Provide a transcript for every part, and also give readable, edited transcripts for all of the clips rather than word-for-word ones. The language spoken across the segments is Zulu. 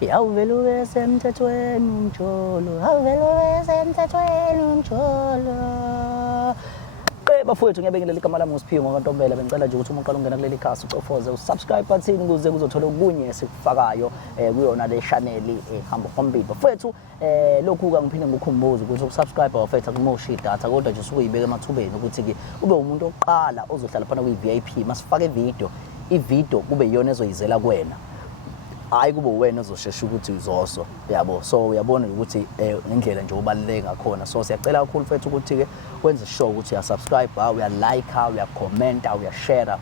Awuvele semthethweni umjolo, awuvele semthethweni umjolo. Bafowethu ngiyabingelela igama lami uSiphiwe ngoNtombela bengicela nje ukuthi uma uqala ungena kuleli khasi ucofoze usubscribe button ukuze kuzothola okunye esikufakayo kuyona le channel ehamba phambili. Bafowethu lokhu ka ngiphinde ngikukhumbuze ukuthi ukusubscribe bafowethu akumoshi idatha kodwa nje usuke uyibeka emathubeni ukuthi ke ube umuntu oqala ozohlala phana kwi-VIP masifake ivideo kube iyona ezoyizela kuwena. Hayi kube wena ozoshesha ukuthi uzoso yabo so uyabona ukuthi indlela nje obaluleke ngakhona so siyacela kakhulu mfethu ukuthi ke wenze sure ukuthi uya subscribe uya like uya comment uya share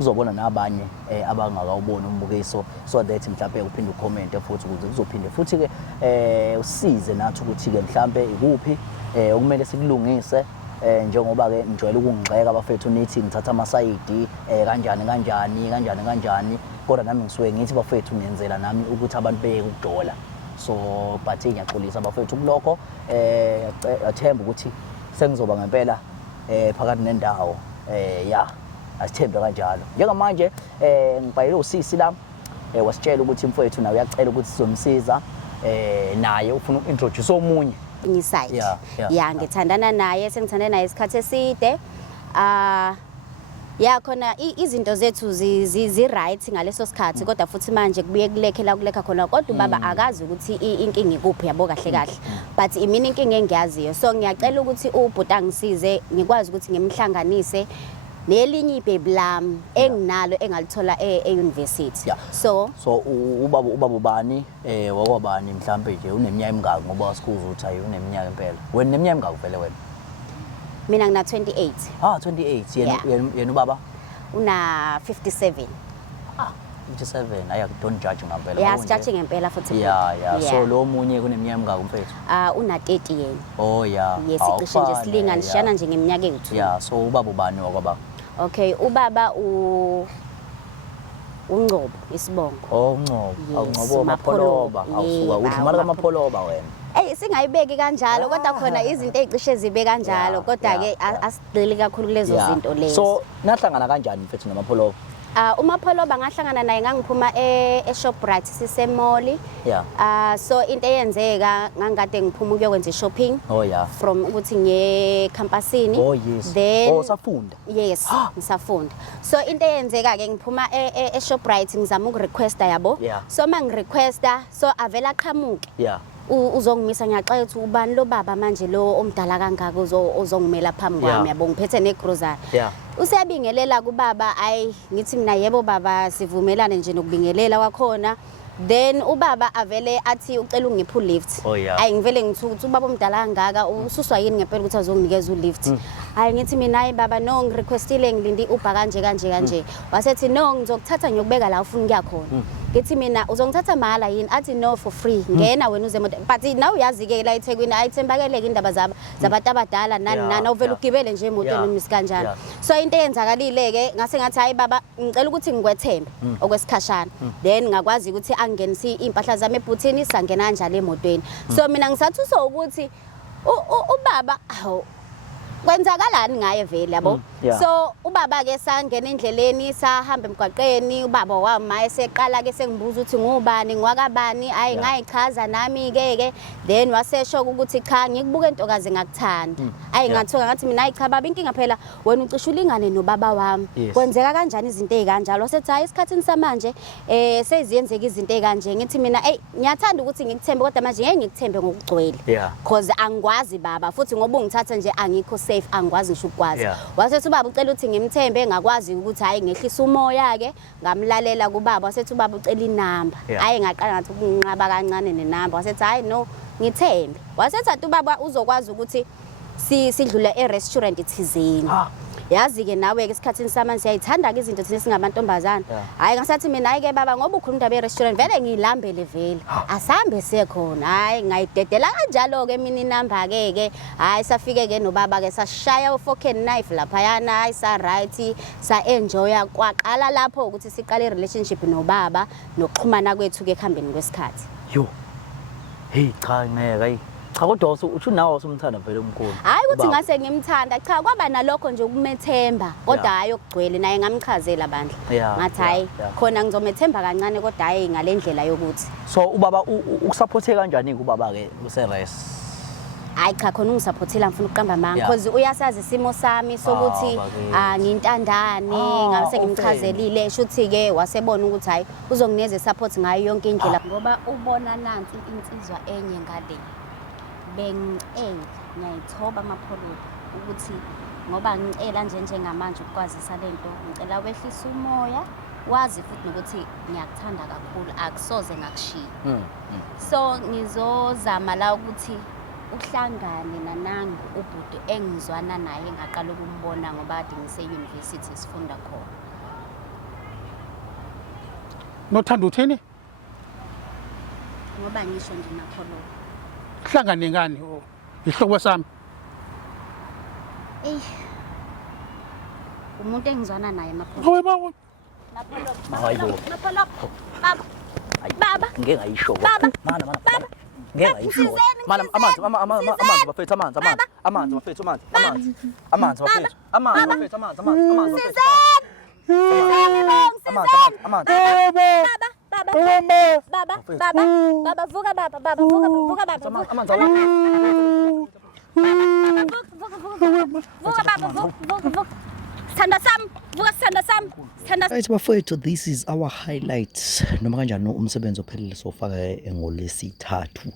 uzobona nabanye abangakawubona umbukiso so that mhlawumbe uphinde ucomment futhi ukuze kuzophinde futhi ke usize nathi ukuthi ke mhlawumbe ikuphi okumele sikulungise njengoba ke nijwayele ukungixeka bafethu nithi ngithatha amasayidi kanjani kodwa nami ngisuke ngithi bafethu ngiyenzela nami ukuthi abantu beke ukudola so but ngiyaxolisa bafethu kulokho athemba ukuthi sengizoba ngempela phakathi nendawo asithembe kanjalo njengamanje ngibhayele usisi la wasitshela ukuthi mfowethu nawe uyacela ukuthi sizomsiza naye ufuna ukintroduce omunye Inside. Yeah, ngithandana naye sengithande naye isikhathi eside. Khona izinto zethu zi right ngaleso sikhathi kodwa futhi manje kubuye kulekha khona kodwa ubaba akazi ukuthi inkinga ikuphi yabo kahle but imini inkinga engiyaziyo so ngiyacela ukuthi ubhuti angisize ngikwazi ukuthi ngimhlanganise nelinye ibaby lami enginalo engalithola e-university so ubaba ubani wakwabani mhlambe nje uneminyaka emingaki ngoba wasikuza ukuthi ayi uneminyaka empela wena neminyaka emingaki vele wena mina ngina 28 28 yena ubaba una 57 57 aya don't judge ngempela judging ngempela futhi so lo munye kuneminyaka emingaki mfethu una 30 yena yes icishe nje silinganishana nje ngeminyaka ethu so ubaba ubani wakwababa okay ubaba uNgcobo isibongo uNgcobo amapholoba awusuka uthi mara kamapholoba wena singayibeki kanjalo kodwa khona izinto ezicishe zibe kanjalo kodwa ke asigcili kakhulu kulezo zinto lezo so nahlangana kanjani mfethu namapholoba uMapholoba ngahlangana naye ngangiphuma eShoprite sisemall so into eyenzeka ngangade ngiphuma ukuyokwenza shopping from ukuthi ngiye campusini then safunda yes ngisafunda so into eyenzeka ke ngiphuma eShoprite ngizama ukurequesta yabo so mangirequesta so avela qhamuke uzongimisa ngiyaxela ukuthi ubani lo baba manje lo omdala kangaka ozongimela phambi kwami yabo ngiphethe negrocery usiyabingelela kubaba ayi ngithi mina yebo baba sivumelane nje nokubingelela kwakhona then ubaba avele athi ucela ungiphe ulift ayi ngivele ngithi ukuthi ubaba omdala kangaka ususwa yini ngempela ukuthi azonginikeza ulift ayi ngithi mina hayi baba no ngirequestile ngilindi uBha kanje wasethi no ngizokuthatha ngiyokubeka la ufuna ukuya khona ngithi mina uzongithatha mahala yini athi no for free ngena wena uze emoto but now uyazi ke la eThekwini ayithembakeleke indaba zabantu abadala nani uvela ugibele nje emotweni umisi kanjani so into eyenzakalile ke ngase ngathi hayi baba ngicela ukuthi ngikwethembe okwesikhashana then ngakwazi ukuthi angenise impahla zami ebhuthini sangena kanjalo emotweni so mina ngisathi so ukuthi ubaba kwenzakalani ngaye vele yabo so ubaba ke sangena endleleni sahamba emgwaqeni ubaba wama eseqala ke sengibuza ukuthi ngubani ngwakabani ayi ngayichaza nami ke then wasesho ukuthi cha ngikubuka intokazi ngakuthanda ayi ngathoka ngathi mina ayi cha baba inkinga phela wena ucisha ulingane nobaba wami kwenzeka kanjani izinto ezikanjalo wasethi hayi isikhathini samanje seziyenzeka izinto ezikanje ngithi mina ngiyathanda ukuthi ngikuthembe kodwa manje ngeke ngikuthembe ngokugcwele because angikwazi baba futhi ngoba ungithatha nje angikho safe angikwazi ngisho ukwazi wasethi ubaba ucela ukuthi ngimthembe ngakwazi ukuthi hayi ngehlisa umoya ke ngamlalela kubaba wasethi ubaba ucela inamba hayi ngaqala ngathi ukunqaba kancane nenamba wasethi hayi no ngithembe wasethi athi ubaba uzokwazi ukuthi sidlule e-restaurant ithizeni yazi ke nawe ke isikhathini samanje siyayithanda ke izinto thina singamantombazana hayi ngasathi mina hayi ke baba ngoba ukhuluma indaba ye-restaurant vele ngilambele vele asambe sekhona hayi ngayidedela kanjalo ke mina inamba ke hayi safike ke nobaba ke sashaya u-fork and knife lapha yana hayi sa right sa enjoy kwaqala lapho ukuthi siqale i-relationship nobaba nokuxhumana kwethu ke ekuhambeni kwesikhathi hey cha ngeke Cha kodwa uthi nawe usumthanda vele umkhulu. Hayi ukuthi ngase ngimthanda cha kwaba nalokho nje ukumethemba kodwa hayi okugcwele naye ngamchazela bandla. Ngathi hayi khona ngizomethemba kancane kodwa hayi ngalendlela yokuthi. So ubaba ukusupporthe kanjani ubaba ke useRes? Hayi cha khona ungisupportela ngifuna ukuqamba amanga because uyasazi isimo sami sokuthi ngintandane ngase ngimchazelile shuthi ke wasebona ukuthi hayi uzongineza support ngayo yonke indlela ngoba ubona nansi insizwa enye ngale bengicela ngiyayithoba amapholoba ukuthi ngoba ngicela njengamanje ukwazisa lento ngicela wehlisa umoya wazi futhi nokuthi ngiyakuthanda kakhulu akusoze ngakushiya so ngizozama la ukuthi uhlangane nanangu ubhuti engizwana naye ngaqala ukumbona ngoba ade ngise university sifunda khona. Nothanda uthini? Ngoba ngisho nje nakho lo. Hlangane ngani ihlobo sami? Umuntu engizwana naye mapholo. Hayibo. Mapholo. Baba. Baba. Ngeke ngayisho. Mana. Ngeke ngayisho. Mana amanzi bafethu amanzi bafethu amanzi bafethu Baba vuka Right bafethu, this is our highlights noma kanjani umsebenzi ophelele sofaka engolesithathu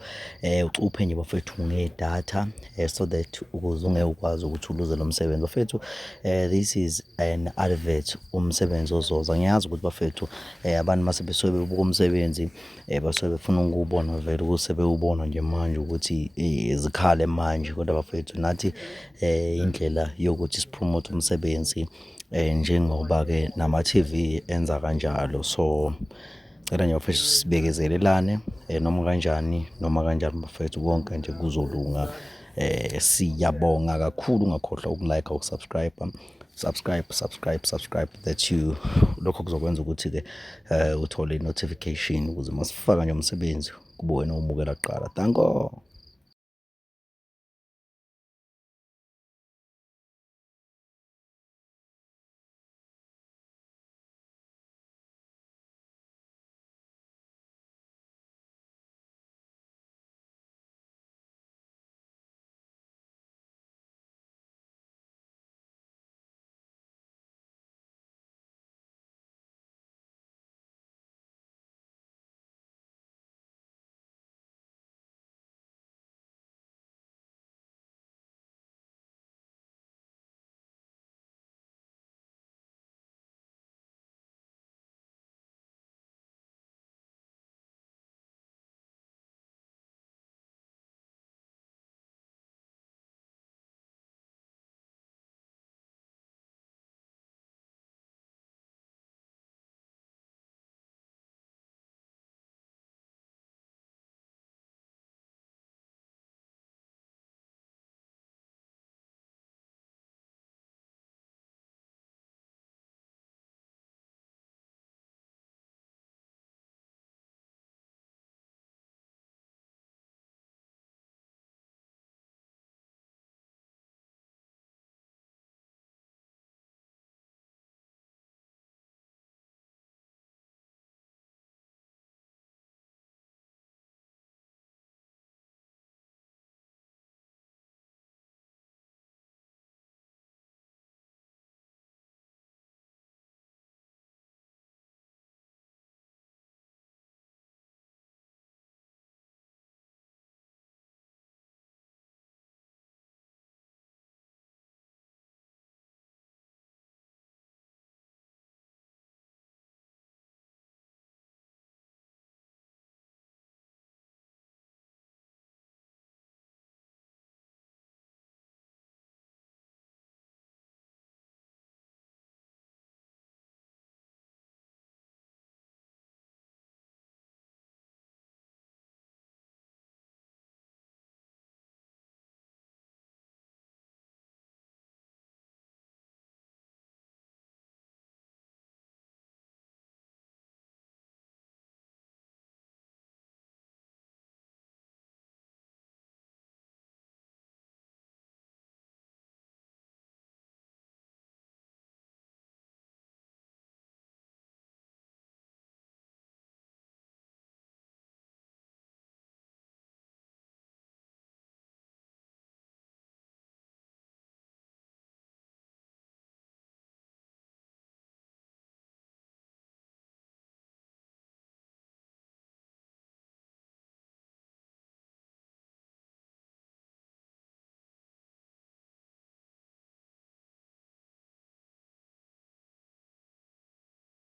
ucuphe nje bafethu ngedata so that ukuze ungeke ukwazi ukuthi uluze lo msebenzi bafethu. This is an advert umsebenzi ozoza. Ngiyazi ukuthi bafethu abantu mase besobe bebuka umsebenzi basobe befuna ukubona vele ukuse bewubona nje manje ukuthi izikhale manje kodwa bafethu nathi indlela yokuthi sipromote umsebenzi njengoba ke nama TV enza kanjalo. So cela nje bafethu sibekezelelane noma kanjani bafethu konke nje kuzolunga. Siyabonga kakhulu ungakhohlwa ukulike subscribe that you lokho kuzokwenza ukuthi ke uthole notification ukuze masifaka nje umsebenzi kube wena ubukela kuqala. Danko.